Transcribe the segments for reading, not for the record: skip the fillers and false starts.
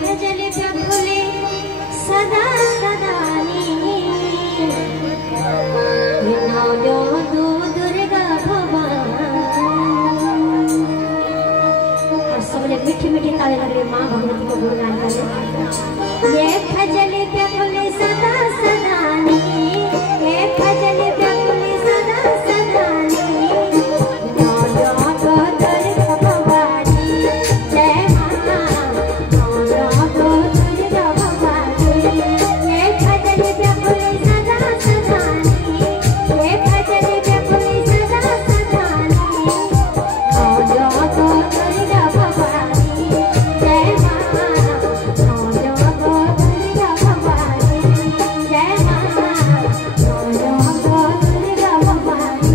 भजल व्याकुले सदा सदानी नाव्यो दो दुर्गा भवानी। और सब लोग मीठी मीठी ताली लग रही माँ भगवती को गुणगान करें। ये भजल व्याकुले सदा सदानी, ये भजल व्याकुले सदा सदानी नाव्यो दो दुर्गा भवानी। जय माँ नाव्यो दो दुर्गा भवानी। ये भजल व्याकुले सदा सदानी, ये भजल व्याकुले सदा सदानी नाव्यो दो दुर्गा भवानी। जय माँ नाव्यो दो दुर्गा भवानी। जय माँ नाव्यो दो दुर्गा भवानी।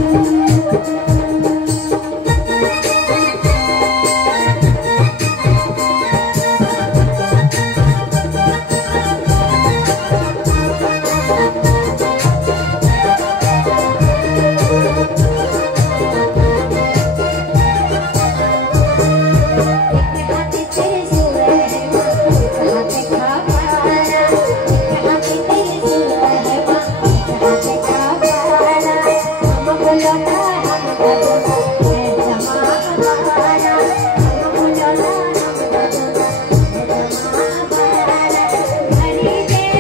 हाथी तेरे सुर है माँ, हाथी का बाला। हाथी तेरे सुर है माँ, हाथी का बाला। हम बोलो ना हम बोलो ना है जमा बाला। हम बोलो ना हम बोलो ना है जमा बाला। हरी दे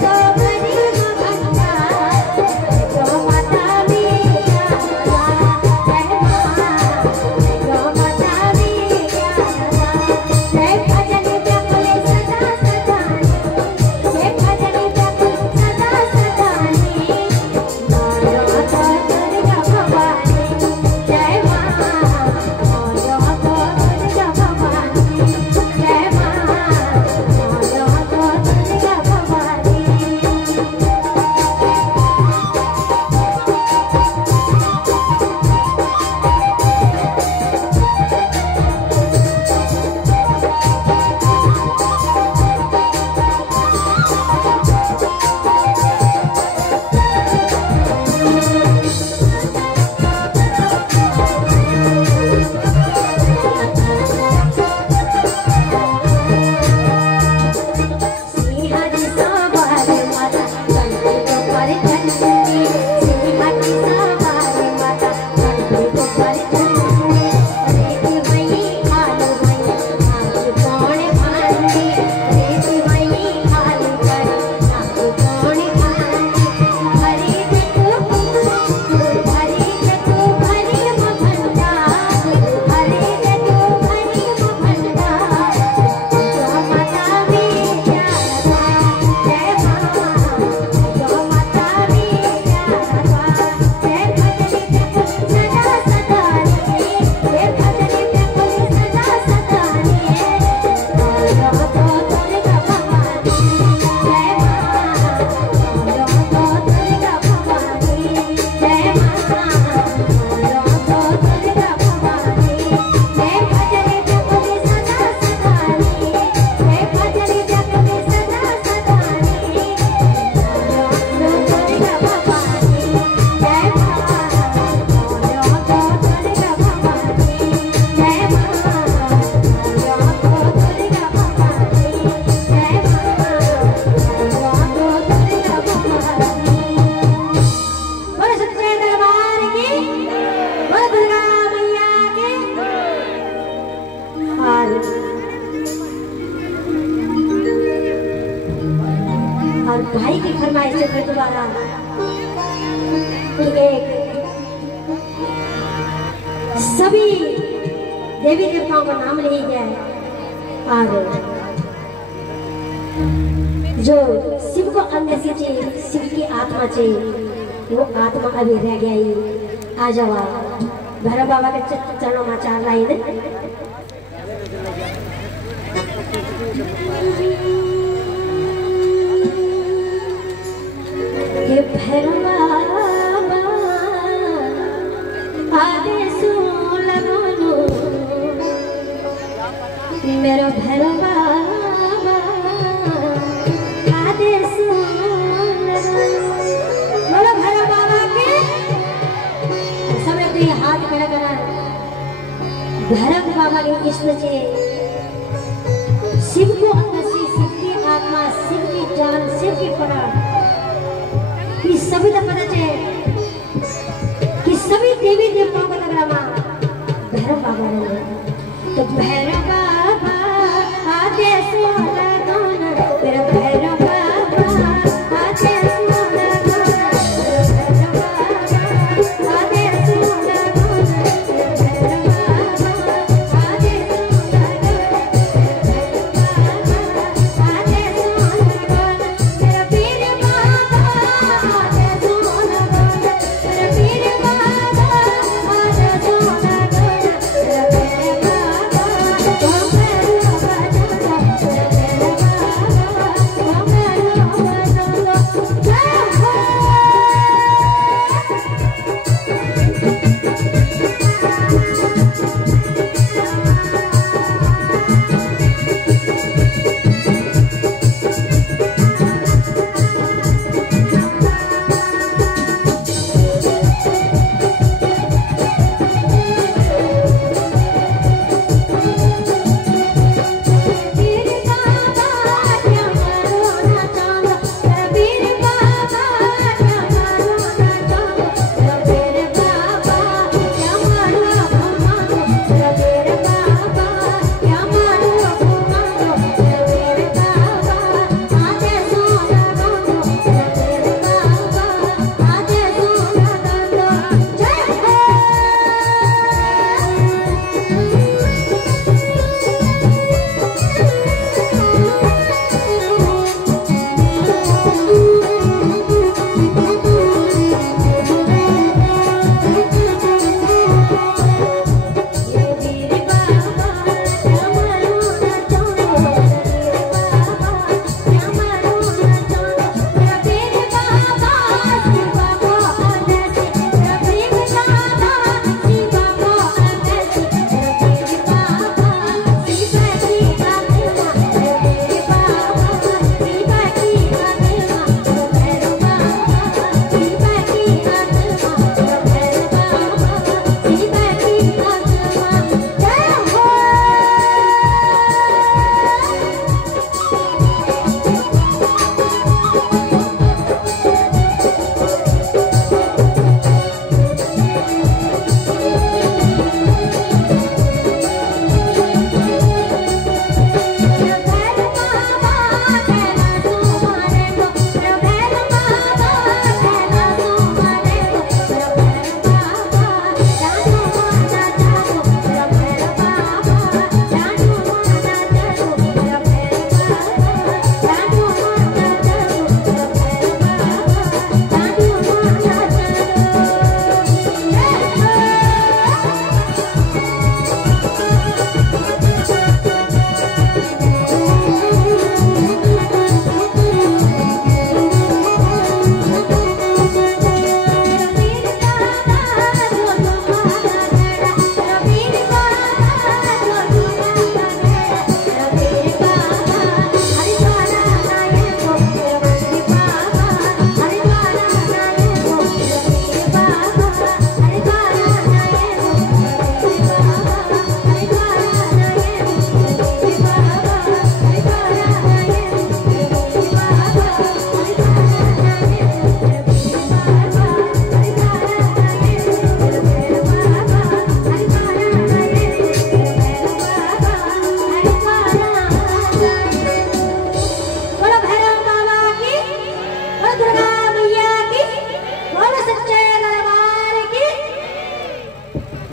तो हरी भगवा जो माता मीरा। जय माँ जो माता मीरा। जय भजन व्याकुले सदा सदानी, जय भजन व्याकुले सदा सदानी नाव्यो दो दुर्गा भवानी। जय माँ नाव्यो दो दुर्गा भवानी। जय माँ नाव्यो दो दुर्गा भवानी। सिंहाची सवारी माता चंद्री को पर चंद्री। सिंहाची सवारी माता चंद्री को पर चंद्री। रेती वही खाली वही नाच कौन भांडी। रेती वही खाली वही नाच कौन भांडी। हरी दे तू भरी भंडार। हरी दे तू भरी भंडार जो माता मीरा। जय माँ जो माता मीरा। जय भजन व्याकुले सदा सदानी, जय भजन व्याकुले सदा सदानी नाव्यो दो दुर्गा भवानी। जय माँ नाव्यो दो दुर्गा भवानी। जय माँ नाव्यो दो दुर्गा भवानी। जय भजन व्याकुले सदा सदानी, जय भजन व्याकुले सदा सदानी नाव्यो दो दुर्गा भवानी। जय माँ नाव्यो दो दुर्गा भवानी। जय माँ नाव्यो दो दुर्गा भवानी। जय माँ नाव्यो दो दुर्गा भवानी। बोलो सच्चे दरबार की, बोलो दुर्गा मैया की। और भाई की फरमाइश से फिर दोबारा कि एक सभी देवी देवताओं का नाम ले गया है। और जो शिव को अंदर से चाहिए, शिव की आत्मा चाहिए, वो आत्मा अभी रह गया ही। आ जाओ भैरव बाबा के चरणों में 4 लाइन। हे भैरव बाबा आदेश लगो मेरो भैरव बाबा आदेश लगो। बोलो भैरव बाबा के समय तो ये हाथ खड़ा करा भैरव बाबा के कृष्ण चे की पड़ा कि सभी का पता चले कि सभी देवी देवताओं का नगरमा भैरव बाबा ने तो भैरव